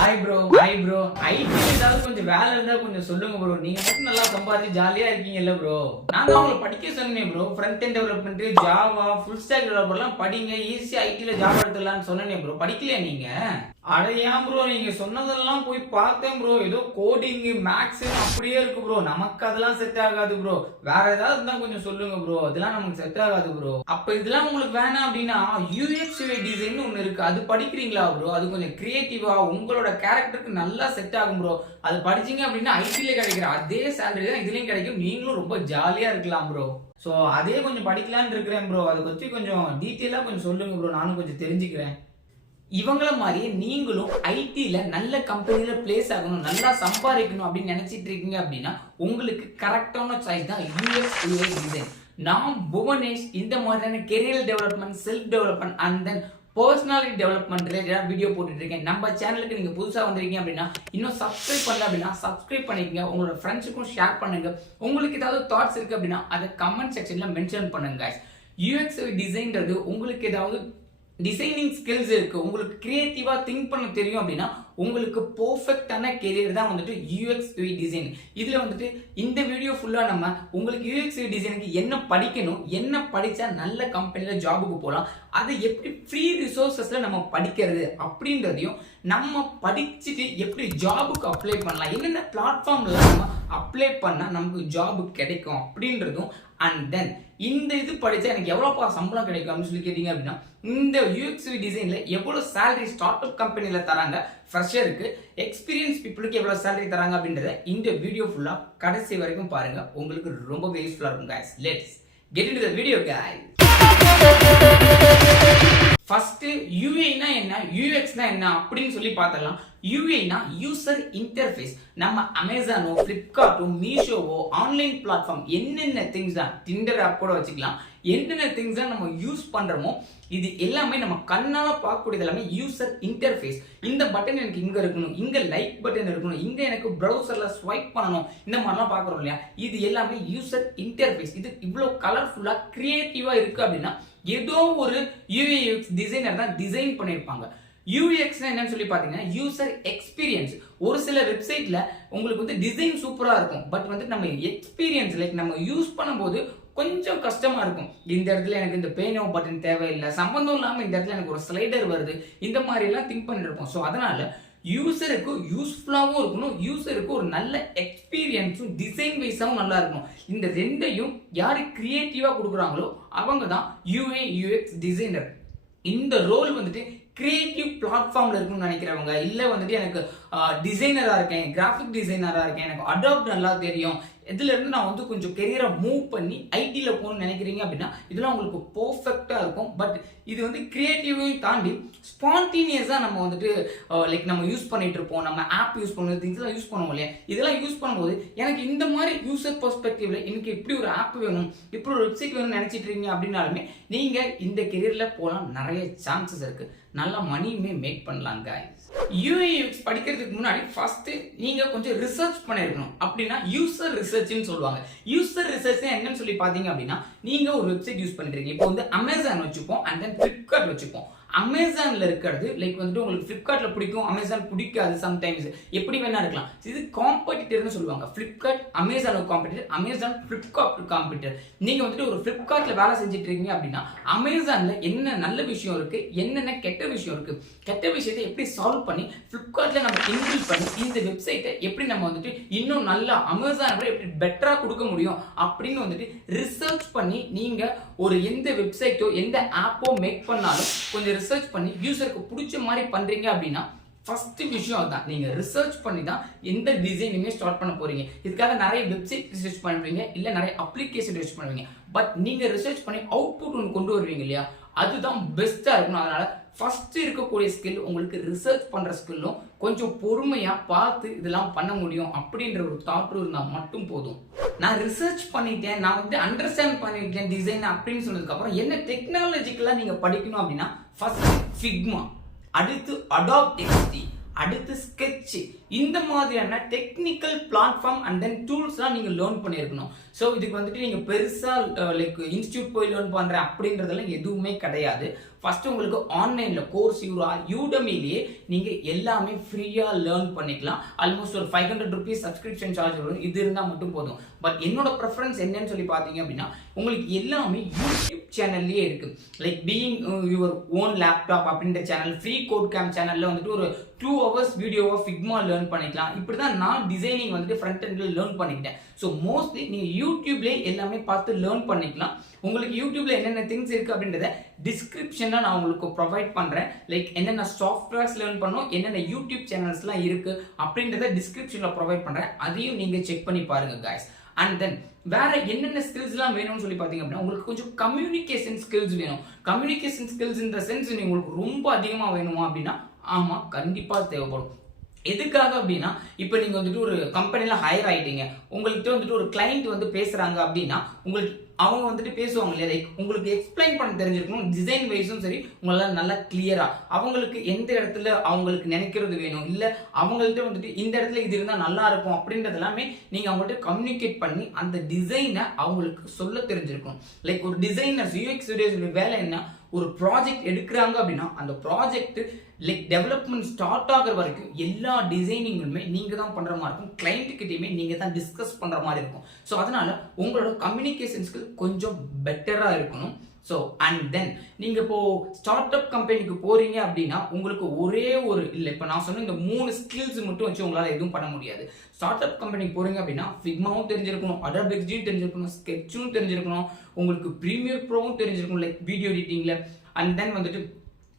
Hi bro. ID ஏதாவது கொஞ்சம் வேலை இருந்தா கொஞ்சம் சொல்லுங்க ப்ரோ. நீங்க மட்டும் நல்லா சம்பாதிச்சு ஜாலியா இருக்கீங்கல்ல ப்ரோ. நான் தான் உங்களை படிக்க சொன்னேன் bro. Front end development, Java, full stack டெவலப்பர்லாம் படிங்க, ஈஸியா ஐடில ஜாப் எடுத்துடலாம்னு சொன்னேன் ப்ரோ. படிக்கலையா நீங்க? அட ஏன் ப்ரோ, நீங்க சொன்னதெல்லாம் போய் பார்த்தேன் ப்ரோ. ஏதோ கோடிங், மேக்ஸ் அப்படியே இருக்கு ப்ரோ. நமக்கு அதெல்லாம் செட் ஆகாது ப்ரோ. வேற ஏதாவது இருந்தா கொஞ்சம் சொல்லுங்க ப்ரோ. அதெல்லாம் நமக்கு செட் ஆகாது ப்ரோ. அப்ப இதெல்லாம் உங்களுக்கு வேணாம் அப்படின்னா யூஎக்ஸ் யூஐ டிசைன் ஒன்னு இருக்கு, அது படிக்கிறீங்களா ப்ரோ? அது கொஞ்சம் கிரியேட்டிவா உங்களோட கேரக்டருக்கு நல்லா செட் ஆகும் ப்ரோ. அது படிச்சீங்க அப்படின்னா ஐடில கிடைக்கிற அதே சேலரி தான் இதுலயும் கிடைக்கும். நீங்களும் ரொம்ப ஜாலியா இருக்கலாம் ப்ரோ. சோ அதே கொஞ்சம் படிக்கலான்னு இருக்கிறேன் ப்ரோ. அதை பத்தி கொஞ்சம் டீட்டெயிலா கொஞ்சம் சொல்லுங்க ப்ரோ, நானும் கொஞ்சம் தெரிஞ்சுக்கிறேன். இவங்கள மாதிரியே நீங்களும் ஐடில நல்ல கம்பெனில பிளேஸ் ஆகணும், நல்லா சம்பாதிக்கணும் அப்படின்னு நினைச்சிட்டு இருக்கீங்க அப்படின்னா உங்களுக்கு கரெக்டான சாய்ஸ் தான் யூஎக்ஸ் யூஐ டிசைன். நான் புவனேஷ் இந்த மாதிரியான career development, self development and then personality development ரிலேட்டடா வீடியோ போட்டுட்டு இருக்கேன். நம்ம சேனலுக்கு நீங்க புதுசா வந்திருக்கீங்க அப்படின்னா இன்னும் சப்ஸ்கிரைப் பண்ணல அப்படின்னா சப்ஸ்கிரைப் பண்ணிக்கங்க. உங்களோட ஃப்ரெண்ட்ஸுக்கும் ஷேர் பண்ணுங்க. உங்களுக்கு ஏதாவது தாட்ஸ் இருக்கு அப்படின்னா அதை கமெண்ட் செக்ஷன்ல மென்ஷன் பண்ணுங்க guys. யூஎக்ஸ் டிசைன்றது உங்களுக்கு ஏதாவது டிசைனிங் ஸ்கில்ஸ் இருக்கு, உங்களுக்கு கிரியேட்டிவா திங்க் பண்ண தெரியும் அப்படின்னா உங்களுக்கு பெர்ஃபெக்ட்டான கெரியர் தான் வந்துட்டு யூஎக்ஸ் யூஐ டிசைன். இதுல வந்துட்டு இந்த வீடியோ ஃபுல்லா நம்ம உங்களுக்கு யூஎக்ஸ் யூஐ டிசைனுக்கு என்ன படிக்கணும், என்ன படிச்சா நல்ல கம்பெனில ஜாபுக்கு போகலாம், அதை எப்படி ஃப்ரீ ரிசோர்சஸ்ல நம்ம படிக்கிறது அப்படின்றதையும், நம்ம படிச்சுட்டு எப்படி ஜாபுக்கு அப்ளை பண்ணலாம், என்னென்ன பிளாட்ஃபார்ம்ல நம்ம அப்ளை பண்ணா நமக்கு ஜாபு கிடைக்கும் அப்படின்றதும், அண்ட் தென் இந்த இது படிச்சா எனக்கு எவ்வளோப்பா சம்பளம் கிடைக்கும் அப்படின்னு சொல்லி கேட்டீங்க அப்படின்னா இந்த யூஎக்ஸ் டிசைன்ல எவ்வளவு சேலரி ஸ்டார்ட் அப் கம்பெனில தராங்க, ஃப்ரெஷருக்கு, எக்ஸ்பீரியன்ஸ் பீப்புளுக்கு எவ்வளவு சேலரி தராங்க அப்படின்றத இந்த வீடியோ ஃபுல்லா கடைசி வரைக்கும் பாருங்க. உங்களுக்கு ரொம்ப யூஸ்ஃபுல்லா இருக்கும் guys. Let's get into the video guys. First யூஐனா என்ன, யூஎக்ஸ்னா என்ன அப்படின்னு சொல்லி பார்த்தலாம். யூஐனா யூசர் இன்டர்ஃபேஸ். நம்ம அமேசானோ, பிளிப்கார்ட்டோ, மீஷோவோ, ஆன்லைன் பிளாட்ஃபார்ம் என்னென்ன திங்ஸ் தான், டிண்டர் ஆப் கூட வச்சுக்கலாம், என்னென்ன திங்ஸ் தான் நம்ம யூஸ் பண்றோமோ இது எல்லாமே நம்ம கண்ணால பார்க்கக்கூடியது எல்லாமே யூசர் இன்டர்ஃபேஸ். இந்த பட்டன் எனக்கு இங்க இருக்கணும், இங்க லைக் பட்டன் இருக்கணும், இங்க எனக்கு ப்ரௌசர்ல ஸ்வைப் பண்ணணும், இந்த மாதிரிலாம் பார்க்குறோம் இல்லையா, இது எல்லாமே யூசர் இன்டர்ஃபேஸ். இது இவ்வளோ கலர்ஃபுல்லா கிரியேட்டிவா இருக்கு அப்படின்னா ஏதோ ஒரு யூஎக்ஸ் டிசைனர் தான் டிசைன் பண்ணியிருப்பாங்க. யூஎக்ஸ் என்னன்னு சொல்லி பாத்தீங்கன்னா யூசர் எக்ஸ்பீரியன்ஸ். ஒரு சில வெப்சைட்ல உங்களுக்கு வந்து டிசைன் சூப்பரா இருக்கும், பட் வந்து நம்ம எக்ஸ்பீரியன்ஸ் லைக் நம்ம யூஸ் பண்ணும்போது கொஞ்சம் கஷ்டமா இருக்கும். இந்த இடத்துல எனக்கு இந்த பேனோ பட்டன் தேவையில்லை, சம்பந்தம் இல்லாம இந்த இடத்துல எனக்கு ஒரு ஸ்லைடர் வருது, இந்த மாதிரி எல்லாம் திங்க் பண்ணிட்டு இருப்போம். ஸோ அதனால யூசருக்கு யூஸ்ஃபுல்லாகவும் இருக்கணும், யூசருக்கு ஒரு நல்ல எக்ஸ்பீரியன்ஸும் டிசைன் வைஸாகவும் நல்லா இருக்கணும். இந்த ரெண்டையும் யாரு கிரியேட்டிவா கொடுக்குறாங்களோ அவங்க தான் யூஐ யூஎக்ஸ் டிசைனர். இந்த ரோல் வந்துட்டு கிரியேட்டிவ் பிளாட்ஃபார்ம்ல இருக்குன்னு நினைக்கிறவங்க, இல்ல வந்துட்டு எனக்கு டிசைனரா இருக்கேன், கிராஃபிக் டிசைனரா இருக்கேன், எனக்கு அடாப்ட் நல்லா தெரியும், இதுல இருந்து நான் வந்து கொஞ்சம் கெரியரை மூவ் பண்ணி ஐடில போகணும்னு நினைக்கிறீங்க அப்படின்னா இதெல்லாம் உங்களுக்கு பெர்ஃபெக்ட்டா இருக்கும். பட் இது வந்து கிரியேட்டிவையும் தாண்டி ஸ்பான்டேனியஸா நம்ம வந்துட்டு லைக் நம்ம யூஸ் பண்ணிட்டு இருப்போம், நம்ம ஆப் யூஸ் பண்ணுறது, திங்ஸ் எல்லாம் யூஸ் பண்ணுவோம் இல்லையா, இதெல்லாம் யூஸ் பண்ணும்போது எனக்கு இந்த மாதிரி யூசர் பெர்ஸ்பெக்டிவ்ல எனக்கு இப்படி ஒரு ஆப் வேணும், இப்படி ஒரு வெப்சைட் வேணும்னு நினைச்சிட்டு இருக்கீங்க அப்படின்னாலுமே நீங்க இந்த கெரியர்ல போகலாம், நிறைய சான்சஸ் இருக்கு, நல்ல மணியுமே மேக் பண்ணலாம் guys. யூஐஎக்ஸ் படிக்கிறதுக்கு முன்னாடி ஃபர்ஸ்ட் நீங்க கொஞ்சம் ரிசர்ச் பண்ணிருக்கணும். அப்படின்னா யூசர் ரிசர்ச்னு சொல்லுவாங்க. யூசர் ரிசர்ச் என்னன்னு சொல்லி பாத்தீங்க அப்படின்னா நீங்க ஒரு வெப்சைட் யூஸ் பண்றீங்க. இப்போ வந்து அமேசான் வச்சுப்போம் அண்ட் தென் பிளிப்கார்ட் வச்சுப்போம். அமேசான்ல இருக்கிறது லைக் வந்துட்டு உங்களுக்கு பிளிப்கார்ட்ல பிடிக்கும், அமேசான் பிடிக்காது, சம்டைம்ஸ் எப்படி வேணா இருக்கலாம். இது காம்படிட்டர்னு சொல்லுவாங்க. பிளிப்கார்ட் அமேசானுக்கு காம்படிட்டர், அமேசான் பிளிப்கார்ட் காம்படிட்டர். நீங்க வந்துட்டு ஒரு பிளிப்கார்ட்ல வேலை செஞ்சுட்டு இருக்கீங்க அப்படின்னா அமேசான்ல என்ன நல்ல விஷயம் இருக்கு, என்னென்ன கெட்ட விஷயம் இருக்கு, கெட்ட விஷயத்தை எப்படி சால்வ் பண்ணி பிளிப்கார்ட்ல நம்ம இன்பில்ட் பண்ணி இந்த வெப்சைட்டை எப்படி நம்ம வந்துட்டு இன்னும் நல்லா அமேசான் விட எப்படி பெட்டரா கொடுக்க முடியும் அப்படின்னு வந்துட்டு ரிசர்ச் பண்ணி நீங்க ஒரு எந்த வெப்சைட்டோ எந்த ஆப்போ மேக் பண்ணாலும் கொஞ்சம் ரிசர்ச் பண்ணி யூசருக்கு பிடிச்ச மாதிரி பண்றீங்க அப்படின்னா ஃபர்ஸ்ட் விஷயம் அதான், நீங்க ரிசர்ச் பண்ணி தான் எந்த டிசைனுமே ஸ்டார்ட் பண்ண போறீங்க. இதுக்காக நிறைய வெப்சைட் ரிசர்ச் பண்ணுவீங்க, இல்ல நிறைய அப்ளிகேஷன் ரிசர்ச் பண்ணுவீங்க. பட் நீங்க ரிசர்ச் பண்ணி அவுட்புட் ஒன்று கொண்டு வருவீங்க இல்லையா, அதுதான் பெஸ்டா இருக்கணும். அதனால ஃபர்ஸ்ட் இருக்கக்கூடிய ஸ்கில் உங்களுக்கு ரிசர்ச் பண்ற ஸ்கில்லும் கொஞ்சம் பொறுமையா பார்த்து இதெல்லாம் பண்ண முடியும் அப்படின்ற ஒரு தாட் இருந்தா மட்டும் போதும். நான் ரிசர்ச் பண்ணிட்டேன், நான் வந்து அண்டர்ஸ்டாண்ட் பண்ணிட்டேன் டிசைன் அப்படின்னு சொன்னதுக்கு அப்புறம் என்ன டெக்னாலஜிக்கலா நீங்க படிக்கணும் அப்படின்னா ஃபர்ஸ்ட் ஃபிக்மா, அடுத்து அடாப் எக்ஸ்டி, அடுத்து ஸ்கெட்ச், இந்த மாதிரியான டெக்னிக்கல் பிளாட்ஃபார்ம் அண்ட் தென் டூல்ஸ்லாம் நீங்க லேர்ன் பண்ணியிருக்கணும். ஸோ இதுக்கு வந்துட்டு நீங்கள் பெருசாக லைக் இன்ஸ்டியூட் போய் லேர்ன் பண்ணுறேன் அப்படின்றதெல்லாம் எதுவுமே கிடையாது. ஃபர்ஸ்ட் உங்களுக்கு ஆன்லைனில் கோர்ஸ் யூடமிலேயே நீங்கள் எல்லாமே ஃப்ரீயாக லேர்ன் பண்ணிக்கலாம். ஆல்மோஸ்ட் ஒரு 500 rupees சப்ஸ்கிரிப்ஷன் சார்ஜ் வரும். இது இருந்தால் மட்டும் போதும். பட் என்னோட ப்ரெஃபரன்ஸ் என்னன்னு சொல்லி பார்த்தீங்க அப்படின்னா உங்களுக்கு எல்லாமே யூடியூப் சேனல்லையே இருக்குது. Like being your own laptop அப்படின்ற சேனல், ஃப்ரீ கோட் கேம் சேனலில் வந்துட்டு ஒரு 2 hours வீடியோவாக ஃபிக்மா லேர்ன் பண்ணிக்கலாம். இப்படி தான் நான் டிசைனிங் வந்துட்டு ஃப்ரண்ட் எண்டில் லேர்ன் பண்ணிக்கிட்டேன். ஸோ மோஸ்ட்லி நீங்கள் யூடியூப்லேயே எல்லாமே பார்த்து லேர்ன் பண்ணிக்கலாம். உங்களுக்கு யூடியூப்ல என்னென்ன திங்ஸ் இருக்குது அப்படின்றத டிஸ்கிரிப்ஷனில் நான் உங்களுக்கு ப்ரொவைட் பண்ணுறேன். லைக் என்னென்ன சாஃப்ட்வேர்ஸ் லேர்ன் பண்ணணும், என்னென்ன யூடியூப் சேனல்ஸ்லாம் இருக்குது அப்படின்றத டிஸ்கிரிப்ஷனில் ப்ரொவைட் பண்ணுறேன். அதையும் நீங்கள் செக் பண்ணி பாருங்கள் guys. அண்ட் தென் வேற என்னென்ன ஸ்கில்ஸ்லாம் வேணும்னு சொல்லி பார்த்தீங்க அப்படின்னா உங்களுக்கு கொஞ்சம் கம்யூனிகேஷன் ஸ்கில்ஸ் வேணும். கம்யூனிகேஷன் ஸ்கில்ஸ் இந்த சென்ஸ் உங்களுக்கு ரொம்ப அதிகமாக வேணுமா அப்படின்னா ஆமாம், கண்டிப்பாக தேவைப்படும். எதுக்காக அப்படின்னா இப்போ நீங்கள் வந்துட்டு ஒரு கம்பெனியில் ஹையர் ஆகிட்டீங்க, உங்கள்கிட்ட வந்துட்டு ஒரு கிளைண்ட் வந்து பேசுகிறாங்க அப்படின்னா உங்களுக்கு அவங்க வந்துட்டு பேசுவாங்க இல்லையா, லைக் உங்களுக்கு எக்ஸ்பிளைன் பண்ண தெரிஞ்சிருக்கணும். டிசைன் வைஸும் சரி உங்களால் நல்லா கிளியராக அவங்களுக்கு எந்த இடத்துல அவங்களுக்கு நினைக்கிறது வேணும், இல்லை அவங்கள்ட்ட வந்துட்டு இந்த இடத்துல இது இருந்தால் நல்லா இருக்கும் அப்படின்றது எல்லாமே நீங்கள் அவங்கள்ட்ட கம்யூனிகேட் பண்ணி அந்த டிசைனை அவங்களுக்கு சொல்ல தெரிஞ்சிருக்கணும். லைக் ஒரு டிசைனர் UX வீடியோஸ் வேலை என்ன, ஒரு ப்ராஜெக்ட் எடுக்கிறாங்க அப்படின்னா அந்த ப்ராஜெக்ட் லைக் டெவலப்மெண்ட் ஸ்டார்ட் ஆகிற வரைக்கும் எல்லா டிசைனிங்குமே நீங்கள் தான் பண்ணுற மாதிரி இருக்கும். கிளைண்ட் கிட்டேயுமே நீங்கள் தான் டிஸ்கஸ் பண்ணுற மாதிரி இருக்கும். ஸோ அதனால உங்களோட கம்யூனிகேஷன் ஸ்கில் கொஞ்சம் பெட்டராக இருக்கணும். ஸோ அண்ட் தென் நீங்கள் இப்போ ஸ்டார்ட் அப் கம்பெனிக்கு போறீங்க அப்படின்னா உங்களுக்கு ஒரே ஒரு இல்லை, இப்போ நான் சொன்ன இந்த 3 ஸ்கில்ஸ் மட்டும் வச்சு உங்களால் எதுவும் பண்ண முடியாது. ஸ்டார்ட் அப் கம்பெனிக்கு போறீங்க அப்படின்னா ஃபிக்மாவும் தெரிஞ்சிருக்கணும், அடாப் XD தெரிஞ்சிருக்கணும், ஸ்கெட்சும் தெரிஞ்சிருக்கணும், உங்களுக்கு ப்ரீமியர் ப்ரோவும் தெரிஞ்சிருக்கணும் லைக் வீடியோ எடிட்டிங்ல. அண்ட் தென் வந்துட்டு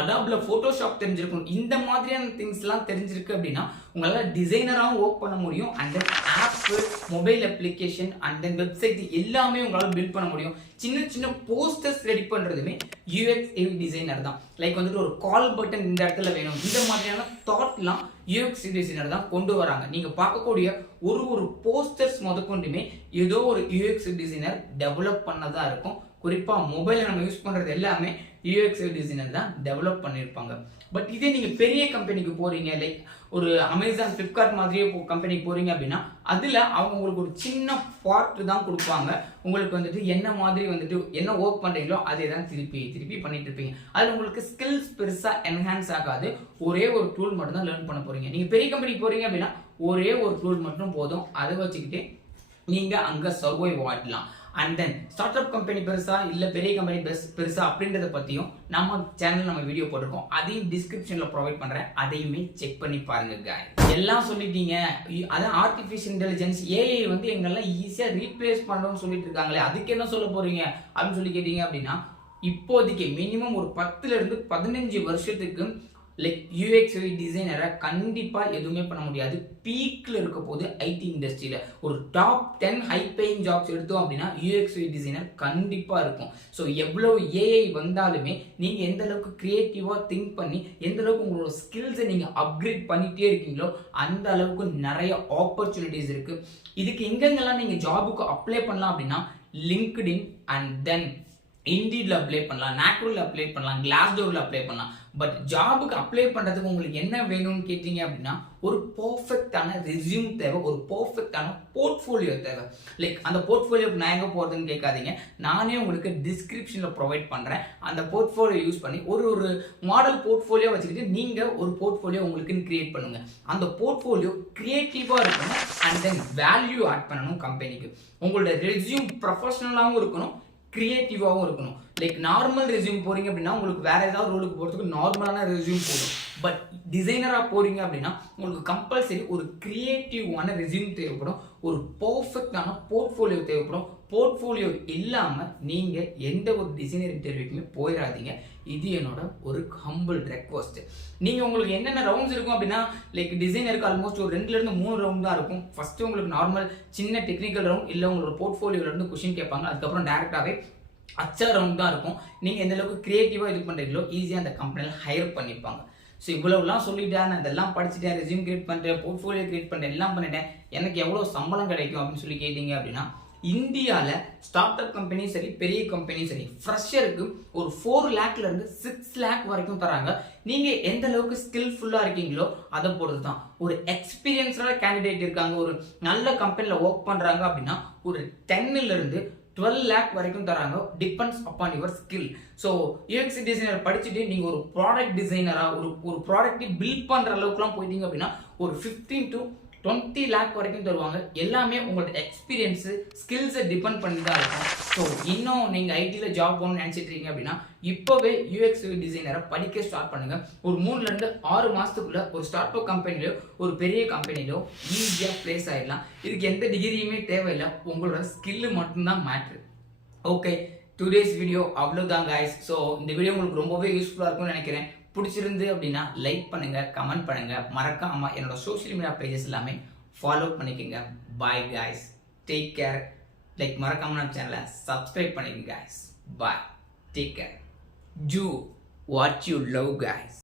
அடாப்ல போட்டோஷாப் தெரிஞ்சிருக்கணும். இந்த மாதிரியான திங்ஸ்லாம் தெரிஞ்சிருக்கு அப்படின்னா உங்களால் டிசைனராகவும் ஒர்க் பண்ண முடியும். And then app, mobile application and then website எல்லாமே உங்களால் பில்ட் பண்ண முடியும். சின்ன சின்ன போஸ்டர்ஸ் ரெடி பண்ணுறதுமே UX டிசைனர் தான். லைக் வந்துட்டு ஒரு கால் பட்டன் இந்த இடத்துல வேணும், இந்த மாதிரியான தாட்லாம் UX டிசைனர் தான் கொண்டு வராங்க. நீங்கள் பார்க்கக்கூடிய ஒரு போஸ்டர்ஸ் முதற்கொண்டுமே ஏதோ ஒரு UX டிசைனர் டெவலப் பண்ணதாக இருக்கும். குறிப்பாக மொபைலை நம்ம யூஸ் பண்ணுறது எல்லாமே UX டிசைனர் தான் டெவலப் பண்ணியிருப்பாங்க. பட் இதே நீங்கள் பெரிய கம்பெனிக்கு போகிறீங்க, லைக் ஒரு அமேசான், ஃப்ளிப்கார்ட் மாதிரியே கம்பெனிக்கு போகிறீங்க அப்படின்னா அதில் அவங்க உங்களுக்கு ஒரு சின்ன பார்ட் தான் கொடுப்பாங்க. உங்களுக்கு வந்துட்டு என்ன மாதிரி வந்துட்டு என்ன ஒர்க் பண்ணுறீங்களோ அதே தான் திருப்பி பண்ணிட்டு இருப்பீங்க. அதில் உங்களுக்கு ஸ்கில்ஸ் பெருசாக என்ஹான்ஸ் ஆகாது. ஒரே ஒரு டூல் மட்டும் தான் லேர்ன் பண்ண போகிறீங்க. நீங்கள் பெரிய கம்பெனிக்கு போகிறீங்க அப்படின்னா ஒரே ஒரு டூல் மட்டும் போதும். அதை வச்சுக்கிட்டே நீங்கள் அங்கே சர்வைவ் ஆடலாம். And then start up company பெருசா இல்லை பெரிய கம்பெனி பெருசா அப்படின்றத பற்றியும் நம்ம சேனல் நம்ம வீடியோ போட்டிருக்கோம். அதையும் டிஸ்கிரிப்ஷனில் ப்ரொவைட் பண்ணுறேன், அதையுமே செக் பண்ணி பாருங்க guys. எல்லாம் சொல்லிட்டீங்க, அதான் ஆர்டிஃபிஷியல் இன்டெலிஜென்ஸ் AI வந்து எங்கெல்லாம் ஈஸியாக ரீப்ளேஸ் பண்ணுறோம்னு சொல்லிட்டு இருக்காங்களே, அதுக்கு என்ன சொல்ல போறீங்க அப்படின்னு சொல்லி கேட்டீங்க அப்படின்னா இப்போதைக்கு மினிமம் ஒரு 10 இருந்து 15 வருஷத்துக்கு லைக் UX டிசைனரை கண்டிப்பாக எதுவுமே பண்ண முடியாது. பீக்கில் இருக்க போது ஐடி இண்டஸ்ட்ரியில் ஒரு டாப் 10 ஹை பேயிங் ஜாப்ஸ் எடுத்தோம் அப்படின்னா UX டிசைனர் கண்டிப்பாக இருக்கும். ஸோ எவ்வளோ AI வந்தாலுமே நீங்கள் எந்த அளவுக்கு கிரியேட்டிவாக திங்க் பண்ணி எந்த அளவுக்கு உங்களோட ஸ்கில்ஸை நீங்கள் அப்கிரேட் பண்ணிகிட்டே இருக்கீங்களோ அந்த அளவுக்கு நிறைய ஆப்பர்ச்சுனிட்டிஸ் இருக்குது. இதுக்கு எங்கெங்கெல்லாம் நீங்கள் ஜாபுக்கு அப்ளை பண்ணலாம் அப்படின்னா லிங்க்டின் அண்ட் தென் இண்டீட்ல அப்ளை பண்ணலாம், நாக்ரோல அப்ளை பண்ணலாம், கிளாஸ்டோர்ல அப்ளை பண்ணலாம். பட் ஜாபுக்கு அப்ளை பண்ணுறதுக்கு உங்களுக்கு என்ன வேணும்னு கேட்டீங்க அப்படின்னா ஒரு பர்ஃபெக்டான ரெஸ்யூம் தேவை, ஒரு பர்ஃபெக்டான போர்ட்ஃபோலியோ தேவை. லைக் அந்த போர்ட்ஃபோலியோக்கு நான் எங்கே போகிறதுன்னு கேட்காதீங்க, நானே உங்களுக்கு டிஸ்கிரிப்ஷனில் ப்ரொவைட் பண்ணுறேன். அந்த போர்ட்ஃபோலியோ யூஸ் பண்ணி ஒரு மாடல் போர்ட்ஃபோலியோ வச்சுக்கிட்டு நீங்கள் ஒரு போர்ட்ஃபோலியோ உங்களுக்குன்னு கிரியேட் பண்ணுங்க. அந்த போர்ட்ஃபோலியோ கிரியேட்டிவாக இருக்கணும் அண்ட் தென் வேல்யூ ஆட் பண்ணணும் கம்பெனிக்கு. உங்களோட ரெஸ்யூம் ப்ரொஃபஷனலாகவும் இருக்கணும், கிரியேட்டிவாகவும் இருக்கணும். லைக் நார்மல் ரெஸ்யூம் போறீங்க அப்படின்னா உங்களுக்கு வேற ஏதாவது ரோலுக்கு போகிறதுக்கு நார்மலான ரெஸ்யூம் போதும். பட் டிசைனராக போறீங்க அப்படின்னா உங்களுக்கு கம்பல்சரி ஒரு கிரியேட்டிவான ரெஸ்யூம் தேவைப்படும், ஒரு பர்ஃபெக்டான போர்ட்ஃபோலியோ தேவைப்படும். போர்ட்ஃபோலியோ இல்லாமல் நீங்கள் எந்த ஒரு டிசைனர் இன்டர்வியூக்குமே போயிடாதீங்க. இது என்னோட ஒரு ஹம்பிள் ரெக்வஸ்ட். நீங்கள் உங்களுக்கு என்னென்ன ரவுண்ட்ஸ் இருக்கும் அப்படின்னா லைக் டிசைனருக்கு ஆல்மோஸ்ட் ஒரு 2 to 3 ரவுண்ட் தான் இருக்கும். ஃபர்ஸ்ட் உங்களுக்கு நார்மல் சின்ன டெக்னிக்கல் ரவுண்ட் இல்லை உங்களோட போர்ட்ஃபோலியோலேருந்து கொஸ்டின் கேட்பாங்க. அதுக்கப்புறம் டேரெக்டாகவே அச்சர் ரவுண்ட் தான் இருக்கும். நீங்கள் எந்த அளவுக்கு கிரியேட்டிவாக இது பண்ணுறீங்களோ ஈஸியாக அந்த கம்பெனியில் ஹையர் பண்ணிப்பாங்க. ஸோ இவ்வளவுலாம் சொல்லிட்டேன், நான் இதெல்லாம் படிச்சுட்டேன், ரெஸ்யூம் கிரியேட் பண்ணுறேன், போர்ட்ஃபோலியோ கிரியேட் பண்ணுறேன், எல்லாம் பண்ணிட்டேன், எனக்கு எவ்வளோ சம்பளம் கிடைக்கும் அப்படின்னு சொல்லி கேட்டீங்க அப்படின்னா இந்தியாவில் ஸ்டார்ட் அப் கம்பெனி சரி, பெரிய கம்பெனி சரி, ஃப்ரெஷருக்கு ஒரு 4 லேக்ல இருந்து 6 லேக் வரைக்கும் தராங்க. நீங்க எந்த அளவுக்கு ஸ்கில்ஃபுல்லா இருக்கீங்களோ அதை பொறுத்து தான். ஒரு எக்ஸ்பீரியன்ஸ்டான கேண்டிடேட் இருக்காங்க, ஒரு நல்ல கம்பெனில ஒர்க் பண்றாங்க அப்படின்னா ஒரு 10ல இருந்து 12 லேக் வரைக்கும் தராங்க. Depends upon your skill. So UX designer படிச்சுட்டு நீங்க ஒரு ப்ராடக்ட் டிசைனரா ஒரு ப்ராடக்ட் பில்ட் பண்ற அளவுக்குலாம் போயிட்டீங்க அப்படின்னா ஒரு 15 to 20 லேக் வரைக்கும் தருவாங்க. எல்லாமே உங்களோட எக்ஸ்பீரியன்ஸ் ஸ்கில்ஸை டிபெண்ட் பண்ணி தான் இருக்கும். ஸோ இன்னும் நீங்கள் ஐடியில் ஜாப் போகணும்னு நினச்சிட்டு இருக்கீங்க அப்படின்னா இப்போவே யூஎக்ஸ் டிசைனரை படிக்க ஸ்டார்ட் பண்ணுங்க. ஒரு 3லேருந்து 6 மாதத்துக்குள்ள ஒரு ஸ்டார்ட் அப் கம்பெனிலையோ ஒரு பெரிய கம்பெனிலையோ ஈஸியாக பிளேஸ் ஆகிடலாம். இதுக்கு எந்த டிகிரியுமே தேவையில்லை, உங்களோட ஸ்கில்லு மட்டும்தான் மேட்ரு. ஓகே, டுடேஸ் வீடியோ அவ்வளோதான் கைஸ். ஸோ இந்த வீடியோ உங்களுக்கு ரொம்பவே யூஸ்ஃபுல்லாக இருக்கும்னு நினைக்கிறேன். பிடிச்சிருந்து அப்படின்னா லைக் பண்ணுங்க, கமெண்ட் பண்ணுங்க, மறக்காம என்னோட சோஷியல் மீடியா பேஜஸ் எல்லாமே ஃபாலோ பண்ணிக்கோங்க. Bye guys, take care. Like மறக்காம நம்ம சேனலை சப்ஸ்கிரைப் பண்ணிக்கோங்க guys. Bye, take care. Do what you love guys.